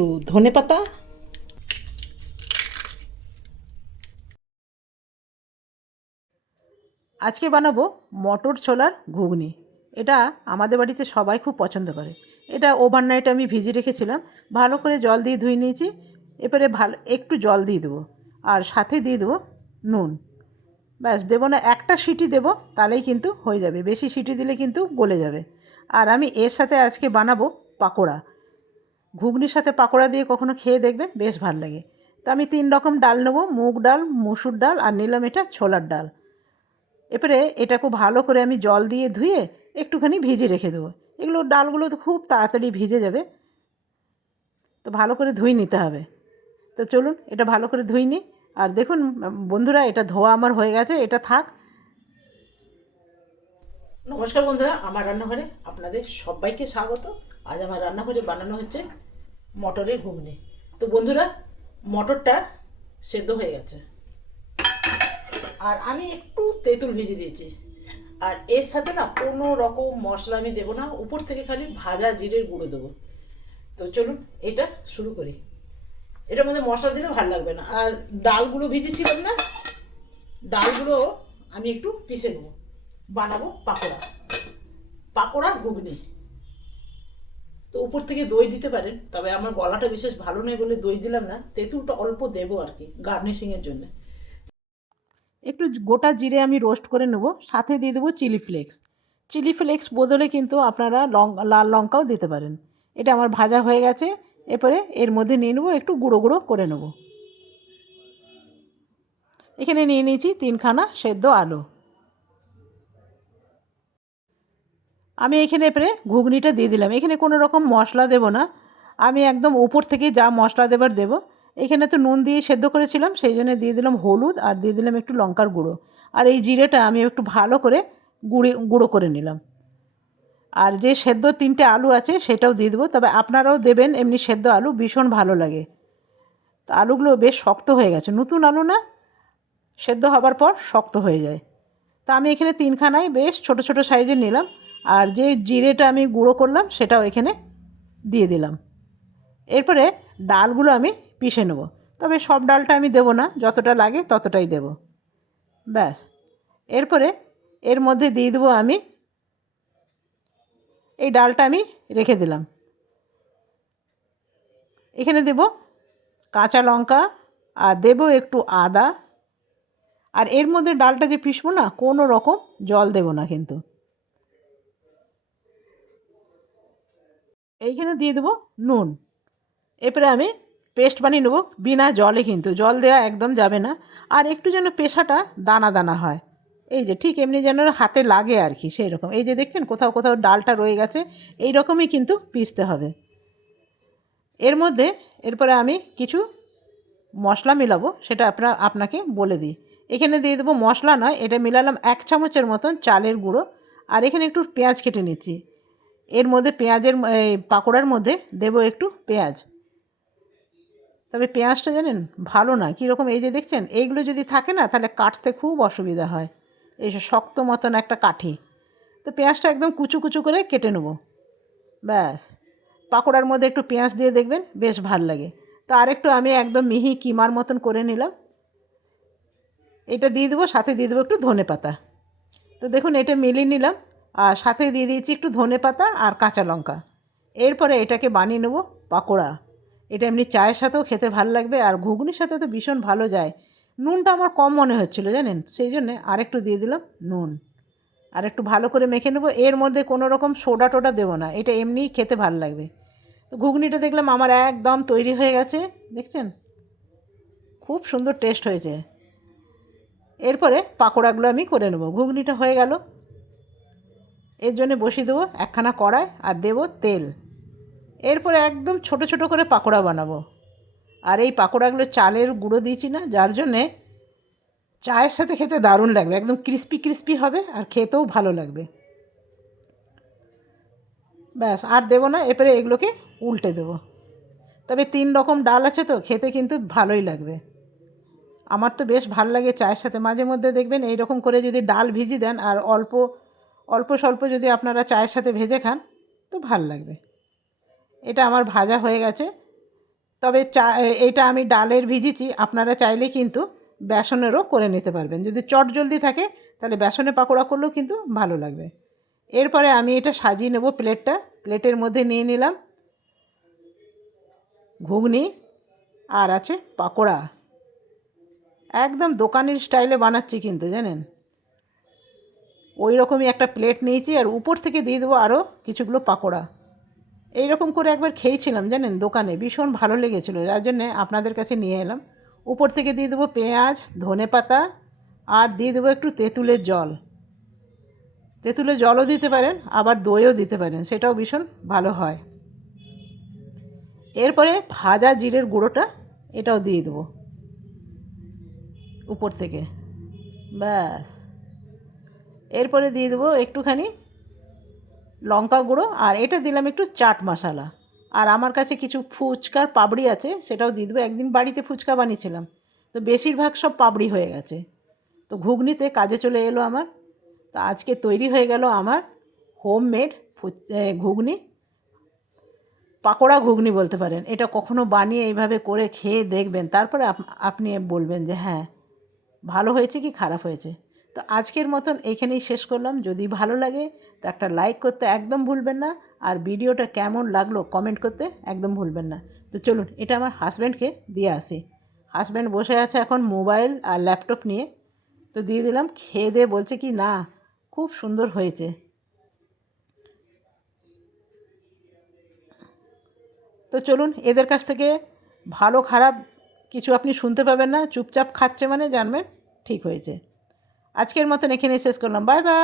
একটু ধনেপাতা, আজকে বানাবো মটর ছোলার ঘুগনি। এটা আমাদের বাড়িতে সবাই খুব পছন্দ করে। এটা ওভারনাইট আমি ভিজিয়ে রেখেছিলাম, ভালো করে জল দিয়ে ধুয়ে নিয়েছি। এবারে ভালো একটু জল দিয়ে দেবো, আর সাথে দিয়ে দেবো নুন। ব্যাস, দেবো না, একটা সিটি দেবো, তাহলেই কিন্তু হয়ে যাবে। বেশি সিটি দিলে কিন্তু গলে যাবে। আর আমি এর সাথে আজকে বানাবো পাকোড়া। ঘুগনির সাথে পাকোড়া দিয়ে কখনো খেয়ে দেখবেন, বেশ ভালো লাগে। তো আমি 3 রকম ডাল নেবো, মুগ ডাল, মসুর ডাল, আর নিলাম এটা ছোলার ডাল। এবারে এটাকে ভালো করে আমি জল দিয়ে ধুয়ে একটুখানি ভিজিয়ে রেখে দেবো। এগুলো ডালগুলো তো খুব তাড়াতাড়ি ভিজে যাবে, তো ভালো করে ধুয়ে নিতে হবে। তো চলুন এটা ভালো করে ধুই নিই। আর দেখুন বন্ধুরা, এটা ধোয়া আমার হয়ে গেছে, এটা থাক। নমস্কার বন্ধুরা, আমার রান্নাঘরে আপনাদের সবাইকে স্বাগত। আজ আমার রান্নাঘরে বানানো হচ্ছে মটরের ঘুগনি। তো বন্ধুরা, মটরটা সেদ্ধ হয়ে গেছে, আর আমি একটু তেঁতুল ভিজিয়ে দিয়েছি। আর এর সাথে না কোনো রকম মশলা আমি দেবো না, উপর থেকে খালি ভাজা জিরের গুঁড়ো দেবো। তো চলুন এটা শুরু করি। এটার মধ্যে মশলা দিতে ভালো লাগবে না। আর ডালগুলো ভিজেছিলাম না, ডালগুলো আমি একটু পিষে নেবো, বানাবো পাকোড়া, পাকোড়া ঘুগনি। তো উপর থেকে দই দিতে পারেন, তবে আমার গলাটা বিশেষ ভালো নেই বলে দই দিলাম না, তেঁতুলটা অল্প দেবো আর কি, গার্নিশিংয়ের জন্য। একটু গোটা জিরে আমি রোস্ট করে নেব, সাথে দিয়ে দেবো চিলি ফ্লেক্স। চিলি ফ্লেক্স বদলে কিন্তু আপনারা লাল লঙ্কাও দিতে পারেন। এটা আমার ভাজা হয়ে গেছে। এরপরে এর মধ্যে নিয়ে নেবো, একটু গুঁড়ো গুঁড়ো করে নেব। এখানে নিয়ে নিয়েছি 3খানা সেদ্ধ আলু। আমি এখানে এবারে ঘুগনিটা দিয়ে দিলাম। এখানে কোনো রকম মশলা দেব না, আমি একদম উপর থেকে যা মশলা দেবার দেবো। এখানে তো নুন দিয়ে সেদ্ধ করেছিলাম, সেই জন্য দিয়ে দিলাম হলুদ, আর দিয়ে দিলাম একটু লঙ্কার গুঁড়ো। আর এই জিরেটা আমি একটু ভালো করে গুঁড়ো করে নিলাম। আর যে সেদ্ধ 3টে আলু আছে সেটাও দিয়ে দেবো, তবে আপনারাও দেবেন এমনি সেদ্ধ আলু, ভীষণ ভালো লাগে। তো আলুগুলো বেশ শক্ত হয়ে গেছে, নতুন আলু না, সেদ্ধ হবার পর শক্ত হয়ে যায়। তা আমি এখানে 3খানাই বেশ ছোট ছোট সাইজের নিলাম। আর যে জিরেটা আমি গুঁড়ো করলাম সেটাও এখানে দিয়ে দিলাম। এরপরে ডালগুলো আমি পিষে নেব, তবে সব ডালটা আমি দেবো না, যতটা লাগে ততটাই দেব। ব্যাস, এরপরে এর মধ্যে দিয়ে দেবো আমি, এই ডালটা আমি রেখে দিলাম। এখানে দেব কাঁচা লঙ্কা, আর দেব একটু আদা। আর এর মধ্যে ডালটা যে পিষবো না, কোনো রকম জল দেব না কিন্তু। এইখানে দিয়ে দেবো নুন। এরপরে আমি পেস্ট বানিয়ে নেবো বিনা জলে, কিন্তু জল দেওয়া একদম যাবে না। আর একটু যেন পেশাটা দানা দানা হয়, এই যে ঠিক এমনি যেন হাতে লাগে আর কি, সেই রকম। এই যে দেখছেন কোথাও কোথাও ডালটা রয়ে গেছে, এই রকমই কিন্তু পিষতে হবে। এর মধ্যে এরপরে আমি কিছু মশলা মেলাবো, সেটা আপনাকে বলে দিই। এখানে দিয়ে দেবো, মশলা নয়, এটা মেলালাম 1 চামচের মতন চালের গুঁড়ো। আর এখানে একটু পেঁয়াজ কেটে নিচ্ছি। এর মধ্যে পেঁয়াজের পাকোড়ার মধ্যে দেবো একটু পেঁয়াজ। তবে পেঁয়াজটা জানেন ভালো না, কীরকম, এই যে দেখছেন এইগুলো যদি থাকে না, তাহলে কাটতে খুব অসুবিধা হয়, এই শক্ত মতন একটা কাঠি। তো পেঁয়াজটা একদম কুচু কুচু করে কেটে নেব। ব্যাস, পাকোড়ার মধ্যে একটু পেঁয়াজ দিয়ে দেখবেন বেশ ভাল লাগে। তো আরেকটু আমি একদম মিহি কিমার মতন করে নিলাম, এটা দিয়ে দেবো, সাথে দিয়ে দেবো একটু ধনেপাতা। তো দেখুন এটা মিলিয়ে নিলাম, আর সাথে দিয়ে দিয়েছি একটু ধনেপাতা আর কাঁচা লঙ্কা। এরপরে এটাকে বানিয়ে নেব পাকোড়া। এটা এমনি চায়ের সাথেও খেতে ভালো লাগবে, আর ঘুগনির সাথে তো ভীষণ ভালো যায়। নুনটা আমার কম মনে হচ্ছিল জানেন, সেই জন্যে আরেকটু দিয়ে দিলাম নুন। আর একটু ভালো করে মেখে নেব। এর মধ্যে কোনো রকম সোডা টোডা দেবো না, এটা এমনিই খেতে ভালো লাগবে। তো ঘুগনিটা দেখলাম আমার একদম তৈরি হয়ে গেছে, দেখছেন খুব সুন্দর টেস্ট হয়েছে। এরপরে পাকোড়াগুলো আমি করে নেব। ঘুগনিটা হয়ে গেল, এর জন্য বসিয়ে দেবো একখানা কড়াই, আর দেবো তেল। এরপরে একদম ছোট ছোট করে পাকোড়া বানাবো। আর এই পাকোড়াগুলো চালের গুঁড়ো দিয়েছি না, যার জন্যে চায়ের সাথে খেতে দারুণ লাগবে, একদম ক্রিস্পি ক্রিস্পি হবে, আর খেতেও ভালো লাগবে। ব্যাস, আর দেবো না। এরপরে এগুলোকে উল্টে দেবো। তবে 3 রকম ডাল আছে তো, খেতে কিন্তু ভালোই লাগবে। আমার তো বেশ ভালো লাগে চায়ের সাথে। মাঝে মধ্যে দেখবেন এই রকম করে যদি ডাল ভিজিয়ে দেন, আর অল্প অল্প স্বল্প যদি আপনারা চায়ের সাথে ভেজে খান, তো ভাল লাগবে। এটা আমার ভাজা হয়ে গেছে, তবে এটা আমি ডালের ভিজিয়েছি, আপনারা চাইলে কিন্তু বেসনেরও করে নিতে পারবেন। যদি চটজলদি থাকে তাহলে বেসনে পাকোড়া করলেও কিন্তু ভালো লাগবে। এরপরে আমি এটা সাজিয়ে নেব প্লেটটা। প্লেটের মধ্যে নিয়ে নিলাম ঘুগনি আর আছে পাকোড়া। একদম দোকানের স্টাইলে বানাচ্ছি কিন্তু, জানেন, ওই রকমই একটা প্লেট নিয়েছি আর উপর থেকে দিয়ে দেবো আরও কিছুগুলো পাকোড়া। এই রকম করে একবার খেয়েছিলাম, জানেন, দোকানে ভীষণ ভালো লেগেছিলো, যার জন্যে আপনাদের কাছে নিয়ে এলাম। উপর থেকে দিয়ে দেবো পেঁয়াজ, ধনেপাতা আর দিয়ে দেবো একটু তেঁতুলের জল। তেঁতুলের জলও দিতে পারেন, আবার দইও দিতে পারেন, সেটাও ভীষণ ভালো হয়। এরপরে ভাজা জিরের গুঁড়োটা এটাও দিয়ে দেবো উপর থেকে, ব্যাস। এরপরে দিয়ে দেবো একটুখানি লঙ্কা গুঁড়ো আর এটা দিলাম একটু চাট মশলা। আর আমার কাছে কিছু ফুচকার পাপড়ি আছে, সেটাও দিয়ে দেবো। একদিন বাড়িতে ফুচকা বানিয়েছিলাম, তো বেশিরভাগ সব পাপড়ি হয়ে গেছে, তো ঘুগনিতে কাজে চলে এলো আমার। তো আজকে তৈরি হয়ে গেল আমার হোমমেড ঘুগনি, পাকোড়া ঘুগনি বলতে পারেন। এটা কখনো বানিয়ে এইভাবে করে খেয়ে দেখবেন, তারপরে আপনি বলবেন যে হ্যাঁ ভালো হয়েছে কি খারাপ হয়েছে। তো আজকের মতন এখানেই শেষ করলাম। যদি ভালো লাগে তো একটা লাইক করতে একদম ভুলবেন না, আর ভিডিওটা কেমন লাগলো কমেন্ট করতে একদম ভুলবেন না। তো চলুন এটা আমার হাজব্যান্ডকে দিয়ে আসি। হাজব্যান্ড বসে আছে এখন মোবাইল আর ল্যাপটপ নিয়ে, তো দিয়ে দিলাম। খেয়ে দিয়ে বলছে কি না খুব সুন্দর হয়েছে। তো চলুন এদের কাছ থেকে ভালো খারাপ কিছু আপনি শুনতে পাবেন না, চুপচাপ খাচ্ছে মানে জানবেন ঠিক হয়েছে। আজকের মতন এখানে শেষ করলাম, বাই বাই।